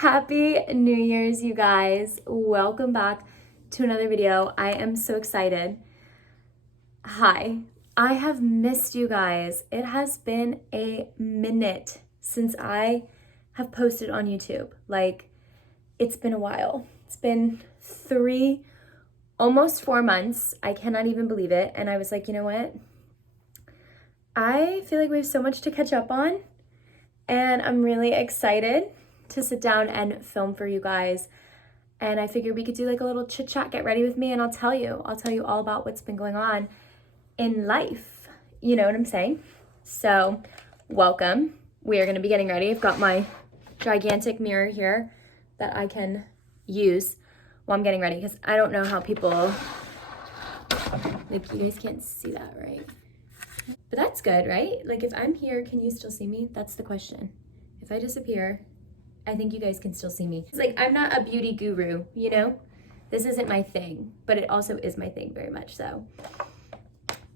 Happy New Year's, you guys. Welcome back to another video. I am so excited. Hi, I have missed you guys. It has been a minute since I have posted on YouTube. It's been a while. It's been almost 4 months. I cannot even believe it. And I was like, you know what? I feel like we have so much to catch up on. And I'm really excited to sit down and film for you guys. And I figured we could do like a little chit chat, get ready with me, and I'll tell you all about what's been going on in life. You know what I'm saying? So welcome. We are gonna be getting ready. I've got my gigantic mirror here that I can use while I'm getting ready because I don't know how people, like, you guys can't see that, right? But that's good, right? Like, if I'm here, can you still see me? That's the question. If I disappear, I think you guys can still see me. It's like, I'm not a beauty guru, you know? This isn't my thing, but it also is my thing very much so.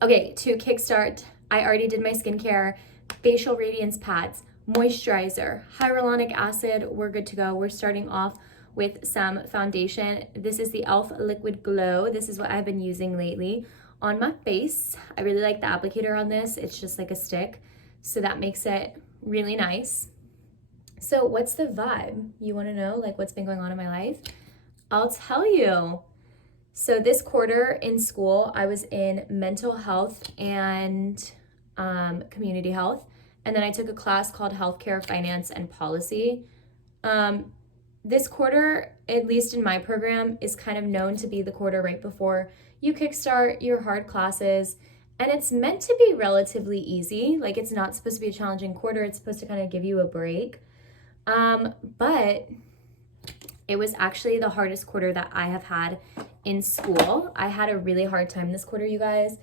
Okay, to kickstart, I already did my skincare, facial radiance pads, moisturizer, hyaluronic acid, we're good to go. We're starting off with some foundation. This is the e.l.f. Liquid Glow. This is what I've been using lately on my face. I really like the applicator on this. It's just like a stick, so that makes it really nice. So what's the vibe? You want to know, like, what's been going on in my life? I'll tell you. So this quarter in school, I was in mental health and community health. And then I took a class called Healthcare, Finance, and Policy. This quarter, at least in my program, is kind of known to be the quarter right before you kickstart your hard classes. And it's meant to be relatively easy. Like, it's not supposed to be a challenging quarter. It's supposed to kind of give you a break. But it was actually the hardest quarter that I have had in school. I had a really hard time this quarter, you guys.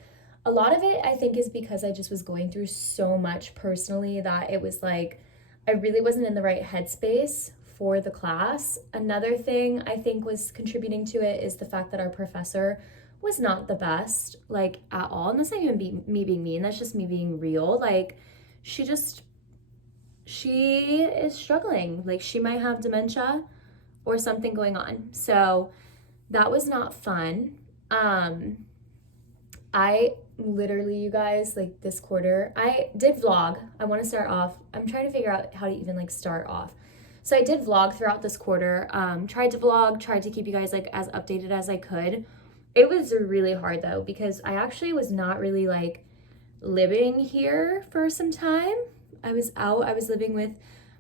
A lot of it, I think, is because I just was going through so much personally that it was like, I really wasn't in the right headspace for the class. Another thing I think was contributing to it is the fact that our professor was not the best, like, at all. And that's not even me being mean, that's just me being real. Like, she is struggling. Like, she might have dementia or something going on. So that was not fun. I literally, you guys, like, this quarter, I did vlog. I want to start off. I'm trying to figure out how to even, like, start off. So I did vlog throughout this quarter. Tried to keep you guys, like, as updated as I could. It was really hard, though, because I actually was not really, like, living here for some time. I was out. I was living with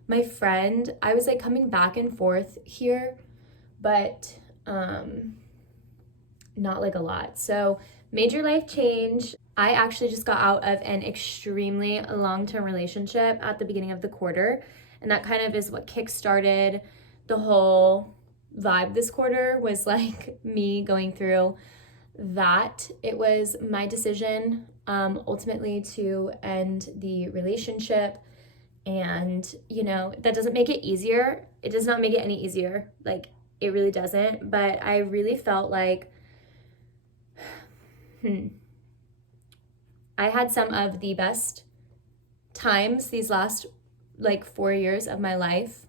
my friend. I was, like, coming back and forth here, but not, like, a lot. So major life change. I actually just got out of an extremely long-term relationship at the beginning of the quarter, and that kind of is what kick-started the whole vibe this quarter, was like me going through that. It was my decision ultimately to end the relationship, and, you know, that doesn't make it easier. It does not make it any easier. Like, it really doesn't. But I really felt like I had some of the best times these last, like, 4 years of my life,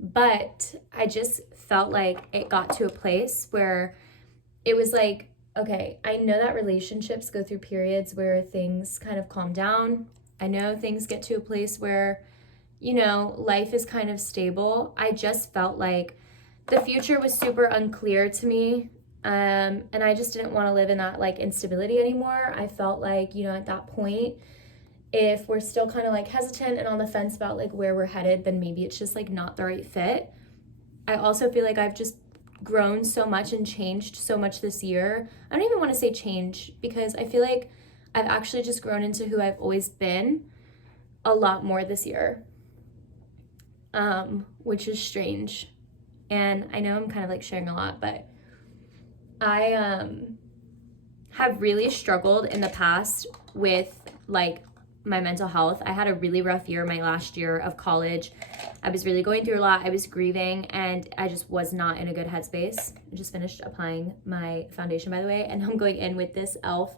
but I just felt like it got to a place where it was like, okay, I know that relationships go through periods where things kind of calm down. I know things get to a place where, you know, life is kind of stable. I just felt like the future was super unclear to me. And I just didn't want to live in that, like, instability anymore. I felt like, you know, at that point, if we're still kind of, like, hesitant and on the fence about, like, where we're headed, then maybe it's just, like, not the right fit. I also feel like I've just grown so much and changed so much this year. I don't even want to say change, because I feel like I've actually just grown into who I've always been a lot more this year, which is strange. And I know I'm kind of, like, sharing a lot, but I have really struggled in the past with, like, my mental health. I had a really rough year my last year of college. I was really going through a lot. I was grieving, and I just was not in a good headspace. I just finished applying my foundation, by the way, and I'm going in with this e.l.f.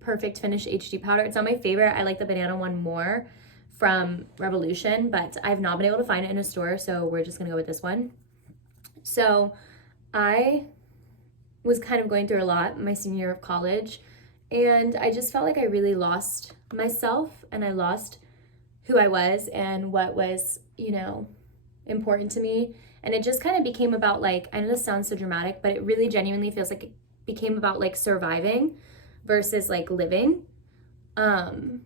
Perfect Finish HD powder. It's not my favorite. I like the banana one more from Revolution, but I've not been able to find it in a store, so we're just gonna go with this one. So I was kind of going through a lot my senior year of college, and I just felt like I really lost myself, and I lost who I was and what was, important to me. And it just kind of became about like, I know this sounds so dramatic, but it really genuinely feels like it became about like surviving versus like living. And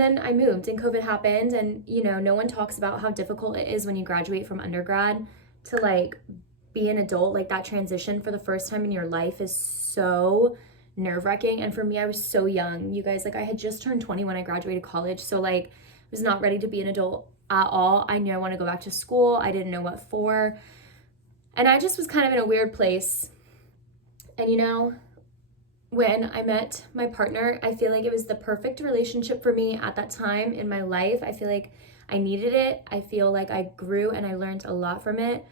then I moved and COVID happened, and no one talks about how difficult it is when you graduate from undergrad to like be an adult. Like that transition for the first time in your life is so nerve-wracking. And for me, I was so young, you guys. Like I had just turned 20 when I graduated college, so like I was not ready to be an adult at all. I knew I want to go back to school. I didn't know what for, and I just was kind of in a weird place. And when I met my partner, I feel like it was the perfect relationship for me at that time in my life. I feel like I needed it. I feel like I grew and I learned a lot from it.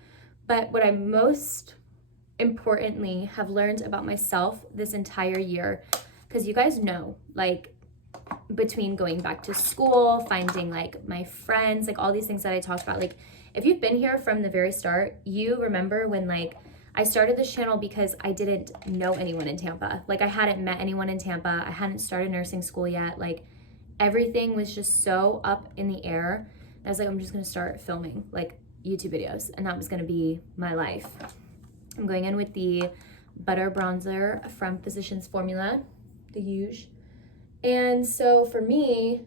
But what I most importantly have learned about myself this entire year, because you guys know, like between going back to school, finding like my friends, like all these things that I talked about, like if you've been here from the very start, you remember when like I started this channel because I didn't know anyone in Tampa. Like I hadn't met anyone in Tampa. I hadn't started nursing school yet. Like everything was just so up in the air. I was like, I'm just gonna start filming like YouTube videos, and that was gonna be my life. I'm going in with the Butter Bronzer from Physicians Formula, the Huge. And so for me,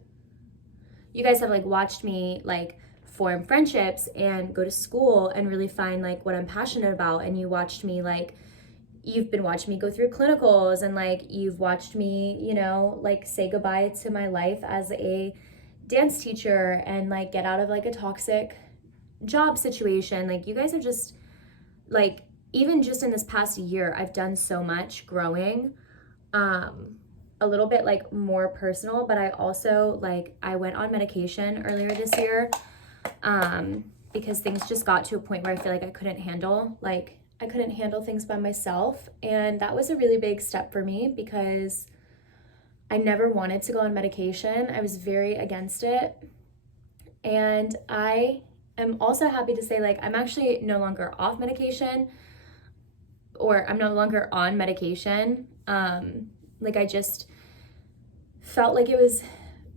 you guys have like watched me like form friendships and go to school and really find like what I'm passionate about. And you watched me like, you've been watching me go through clinicals, and like you've watched me, like say goodbye to my life as a dance teacher and like get out of like a toxic job situation. Like you guys have just like, even just in this past year, I've done so much growing, a little bit like more personal, but I also like, I went on medication earlier this year, because things just got to a point where I feel like I couldn't handle things by myself. And that was a really big step for me because I never wanted to go on medication. I was very against it. And I am also happy to say like, I'm actually no longer off medication, or I'm no longer on medication. Like I just felt like it was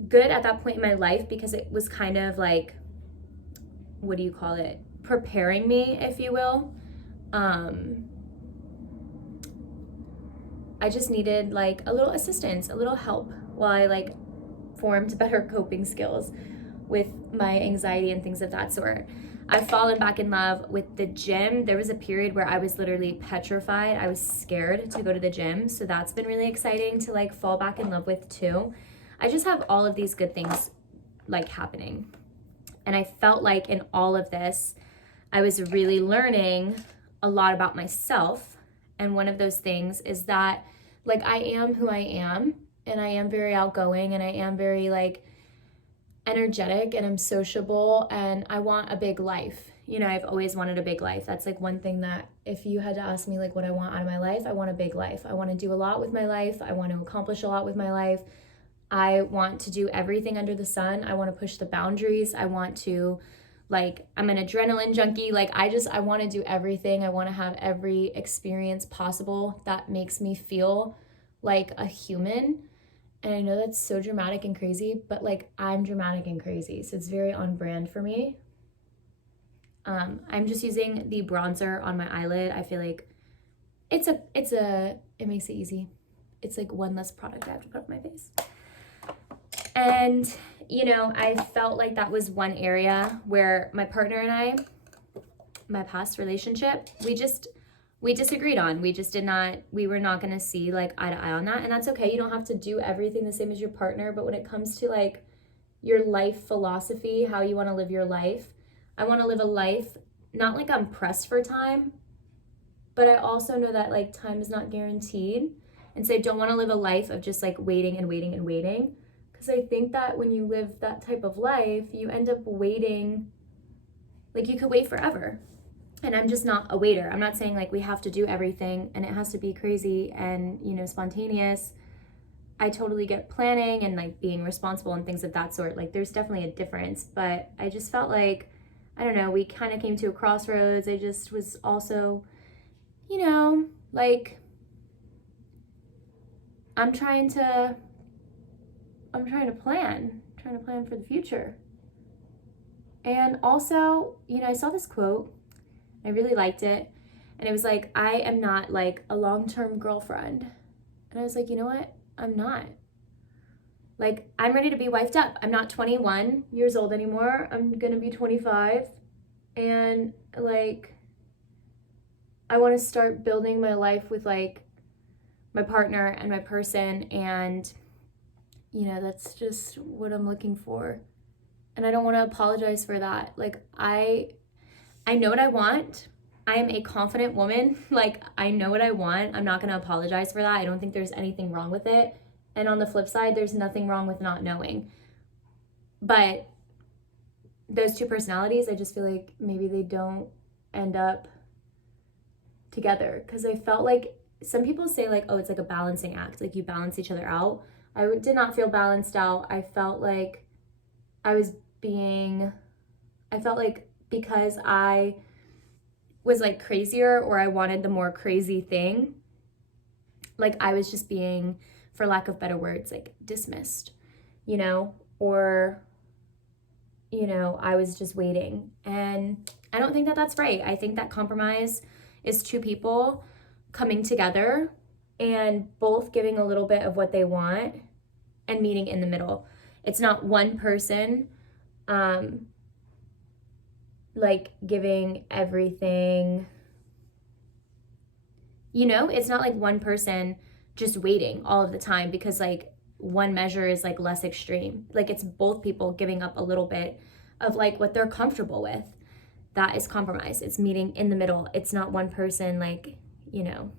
good at that point in my life because it was kind of like, what do you call it? Preparing me, if you will. I just needed like a little assistance, a little help while I like formed better coping skills with my anxiety and things of that sort. I've fallen back in love with the gym. There was a period where I was literally petrified. I was scared to go to the gym. So that's been really exciting to like fall back in love with too. I just have all of these good things like happening. And I felt like in all of this, I was really learning a lot about myself. And one of those things is that like I am who I am, and I am very outgoing, and I am very like energetic, and I'm sociable, and I want a big life. I've always wanted a big life. That's like one thing that if you had to ask me like what I want out of my life, I want a big life. I want to do a lot with my life. I want to accomplish a lot with my life. I want to do everything under the sun. I want to push the boundaries. I want to like, I'm an adrenaline junkie. Like I want to do everything. I want to have every experience possible that makes me feel like a human. And I know that's so dramatic and crazy, but like I'm dramatic and crazy. So it's very on brand for me. I'm just using the bronzer on my eyelid. I feel like it makes it easy. It's like one less product I have to put on my face. And, I felt like that was one area where my partner and I, my past relationship, we disagreed on. We were not going to see like eye to eye on that. And that's okay. You don't have to do everything the same as your partner. But when it comes to like your life philosophy, how you want to live your life, I want to live a life, not like I'm pressed for time, but I also know that like time is not guaranteed. And so I don't want to live a life of just like waiting and waiting and waiting. Because I think that when you live that type of life, you end up waiting, like you could wait forever. And I'm just not a waiter. I'm not saying like we have to do everything and it has to be crazy and, spontaneous. I totally get planning and like being responsible and things of that sort. Like there's definitely a difference, but I just felt like, I don't know, we kind of came to a crossroads. I just was also, you know, like I'm trying to plan for the future. And also, you know, I saw this quote, I really liked it, and it was like, I am not like a long-term girlfriend. And I was like, you know what? I'm not. Like, I'm ready to be wifed up. I'm not 21 years old anymore. I'm gonna be 25. And like, I wanna start building my life with like my partner and my person. And, you know, that's just what I'm looking for. And I don't wanna apologize for that. Like, I know what I want. I am a confident woman. Like, I know what I want. I'm not gonna apologize for that. I don't think there's anything wrong with it. And on the flip side, there's nothing wrong with not knowing. But those two personalities, I just feel like maybe they don't end up together. Because I felt like some people say like, oh, it's like a balancing act. Like you balance each other out. I did not feel balanced out. I felt like because I was like crazier, or I wanted the more crazy thing, like I was just being, for lack of better words, like dismissed, you know, or, you know, I was just waiting. And I don't think that that's right. I think that compromise is two people coming together and both giving a little bit of what they want and meeting in the middle. It's not one person like giving everything, you know, it's not like one person just waiting all of the time, because like one measure is like less extreme. Like it's both people giving up a little bit of like what they're comfortable with. That is compromise. It's meeting in the middle. It's not one person like, you know,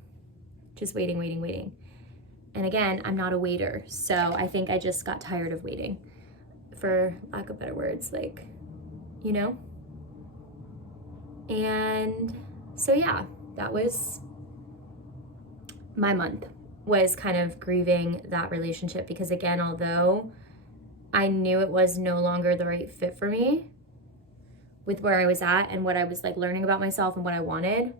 just waiting. And again, I'm not a waiter, so I think I just got tired of waiting, for lack of better words, like, you know? And so yeah, that was my month, was kind of grieving that relationship, because again, although I knew it was no longer the right fit for me with where I was at and what I was like learning about myself and what I wanted,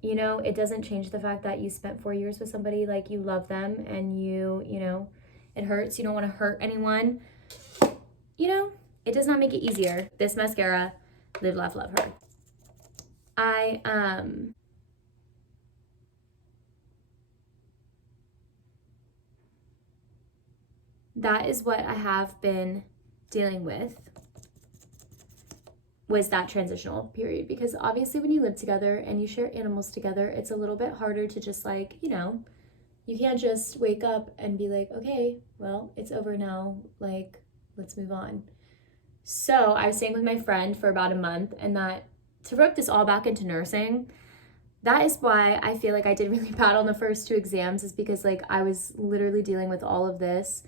you know, it doesn't change the fact that you spent 4 years with somebody, like you love them, and you know, it hurts. You don't want to hurt anyone. You know, it does not make it easier. This mascara, Live, Laugh, Love Her. That is what I have been dealing with, was that transitional period, because obviously when you live together and you share animals together, it's a little bit harder to just like, you know, you can't just wake up and be like, okay, well, it's over now, like, let's move on. So I was staying with my friend for about a month, and that, to rope this all back into nursing, that is why I feel like I did really bad on the first 2 exams, is because like I was literally dealing with all of this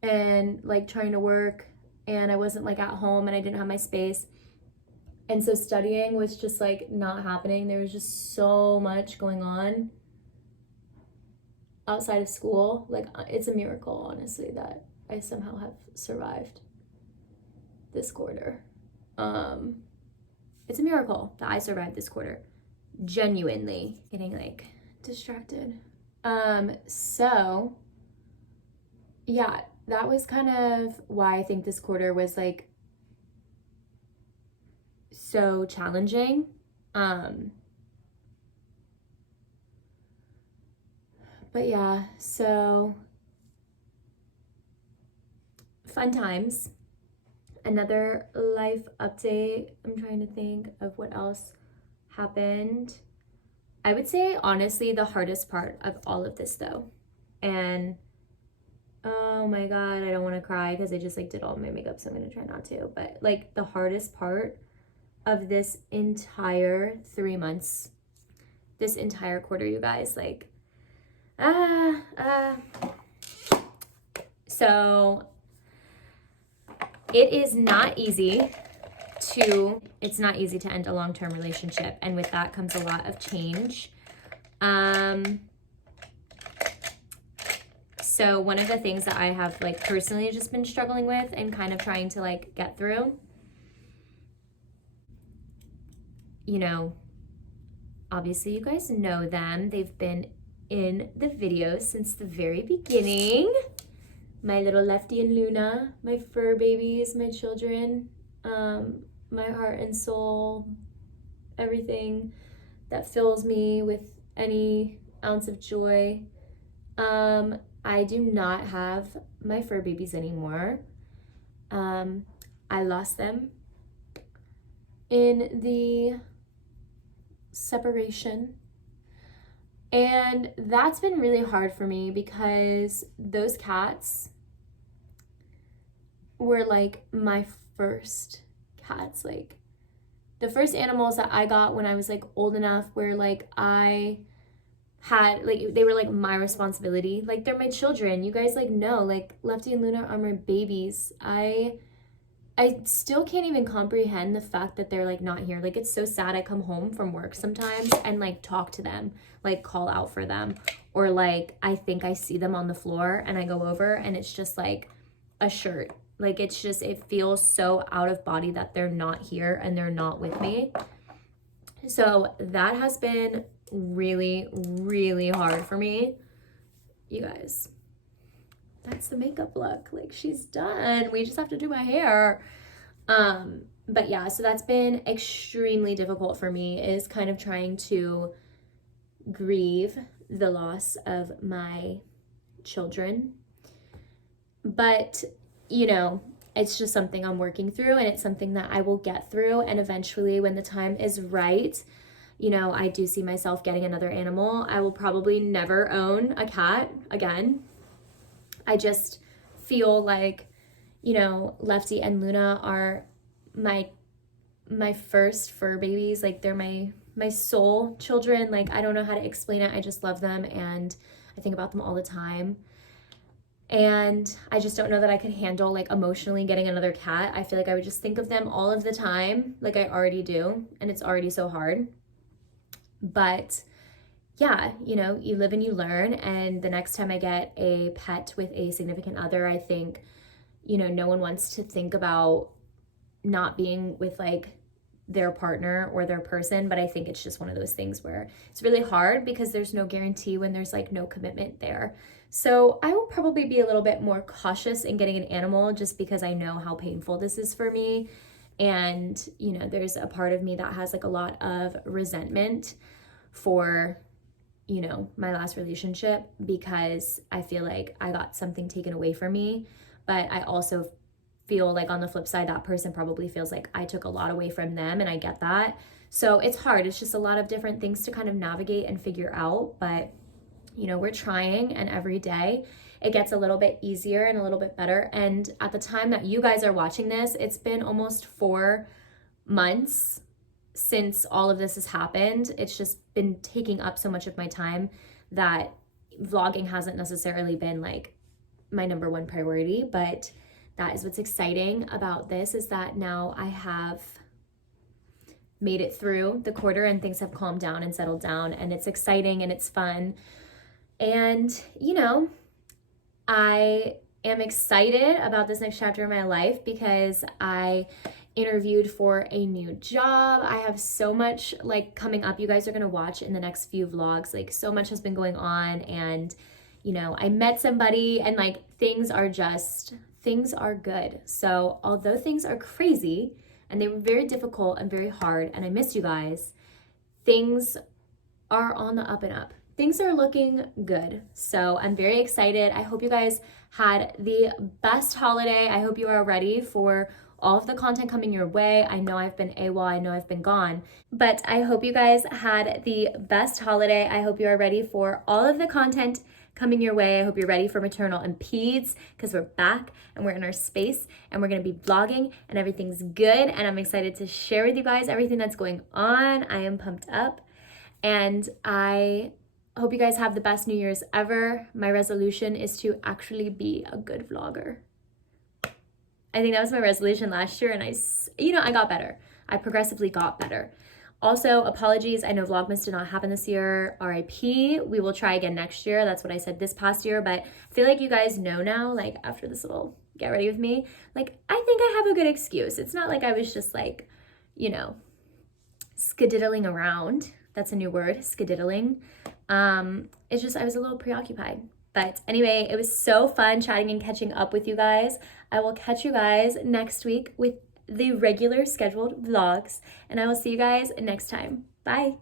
and like trying to work, and I wasn't like at home and I didn't have my space. And so studying was just like not happening. There was just so much going on outside of school. Like it's a miracle, honestly, that I somehow have survived this quarter. It's a miracle that I survived this quarter. Genuinely getting like distracted. So yeah, that was kind of why I think this quarter was like so challenging. But yeah, so fun times. Another life update. I'm trying to think of what else happened. I would say honestly the hardest part of all of this though, and oh my god, I don't want to cry because I just like did all my makeup, so I'm gonna try not to, but like the hardest part of this entire 3 months, this entire quarter, you guys, like so it's not easy to end a long-term relationship, and with that comes a So one of the things that I have like personally just been struggling with and kind of trying to like get through, you know, obviously you guys know them. They've been in the videos since the very beginning. My little Lefty and Luna, my fur babies, my children, my heart and soul, everything that fills me with any ounce of joy. I do not have my fur babies anymore. I lost them in the separation. And that's been really hard for me because those cats were like my first cats, like the first animals that I got when I was like old enough where like I had like they were like my responsibility. Like they're my children. You guys like know, like Lefty and Luna are my babies. I still can't even comprehend the fact that they're like not here. Like it's so sad. I come home from work sometimes and like talk to them, like call out for them, or like I think I see them on the floor and I go over and it's just like a shirt. Like it's just, it feels so out of body that they're not here and they're not with me. So that has been really, really hard for me. You guys, that's the makeup look. Like she's done. We just have to do my hair. But yeah, so that's been extremely difficult for me, is kind of trying to grieve the loss of my children. But, you know, it's just something I'm working through, and it's something that I will get through. And eventually when the time is right, you know, I do see myself getting another animal. I will probably never own a cat again. I just feel like, you know, Lefty and Luna are my first fur babies. Like they're my soul children. Like I don't know how to explain it. I just love them and I think about them all the time. And I just don't know that I could handle like emotionally getting another cat. I feel like I would just think of them all of the time, like I already do, and it's already so hard. But yeah, you know, you live and you learn. And the next time I get a pet with a significant other, I think, you know, no one wants to think about not being with like their partner or their person. But I think it's just one of those things where it's really hard because there's no guarantee when there's like no commitment there. So I will probably be a little bit more cautious in getting an animal just because I know how painful this is for me. And, you know, there's a part of me that has like a lot of resentment for, you know, my last relationship because I feel like I got something taken away from me. But I also feel like on the flip side, that person probably feels like I took a lot away from them, and I get that. So it's hard. It's just a lot of different things to kind of navigate and figure out. But, you know, we're trying, and every day it gets a little bit easier and a little bit better. And at the time that you guys are watching this, it's been almost 4 months since all of this has happened. It's just been taking up so much of my time that vlogging hasn't necessarily been like my number one priority. But that is what's exciting about this, is that now I have made it through the quarter and things have calmed down and settled down, and it's exciting and it's fun. And, you know, I am excited about this next chapter of my life because I interviewed for a new job. I have so much like coming up. You guys are going to watch in the next few vlogs. Like so much has been going on, and, you know, I met somebody, and like things are good. So although things are crazy and they were very difficult and very hard, and I missed you guys, things are on the up and up. Things are looking good. So I'm very excited. I hope you guys had the best holiday. I hope you are ready for all of the content coming your way. I know I've been AWOL, I know I've been gone, but I hope you guys had the best holiday. I hope you are ready for all of the content coming your way. I hope you're ready for maternal and peds, because we're back and we're in our space and we're gonna be vlogging and everything's good. And I'm excited to share with you guys everything that's going on. I am pumped up, and I hope you guys have the best New Year's ever. My resolution is to actually be a good vlogger. I think that was my resolution last year, and I got better. I progressively got better. Also, apologies. I know Vlogmas did not happen this year. RIP. We will try again next year. That's what I said this past year. But I feel like you guys know now, like after this little get ready with me, like I think I have a good excuse. It's not like I was just like, you know, skedaddling around. That's a new word, skedaddling. It's just I was a little preoccupied. But anyway, it was so fun chatting and catching up with you guys. I will catch you guys next week with the regular scheduled vlogs, and I will see you guys next time. Bye.